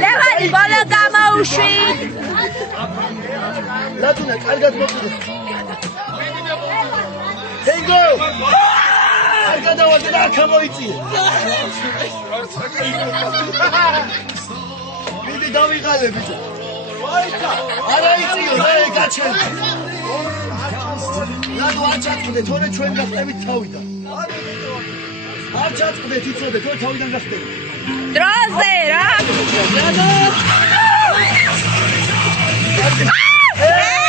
ლევანი ბოლო გამაუშვი. ლატუნა კარგად მოწოდე. თენგო. კარგად დავარდე და აქ მოიწიე. მიდი დავიღალე ბიჭო. არა იწიო, რა ეკაჩენ. ლატუ არ ჩაწყდე, თორე ჩვენ გახდებით თავიდან. არ ჩაწყდეთ, იცოდე, თორე თავიდან გახდებით. დროზე რა. Hey,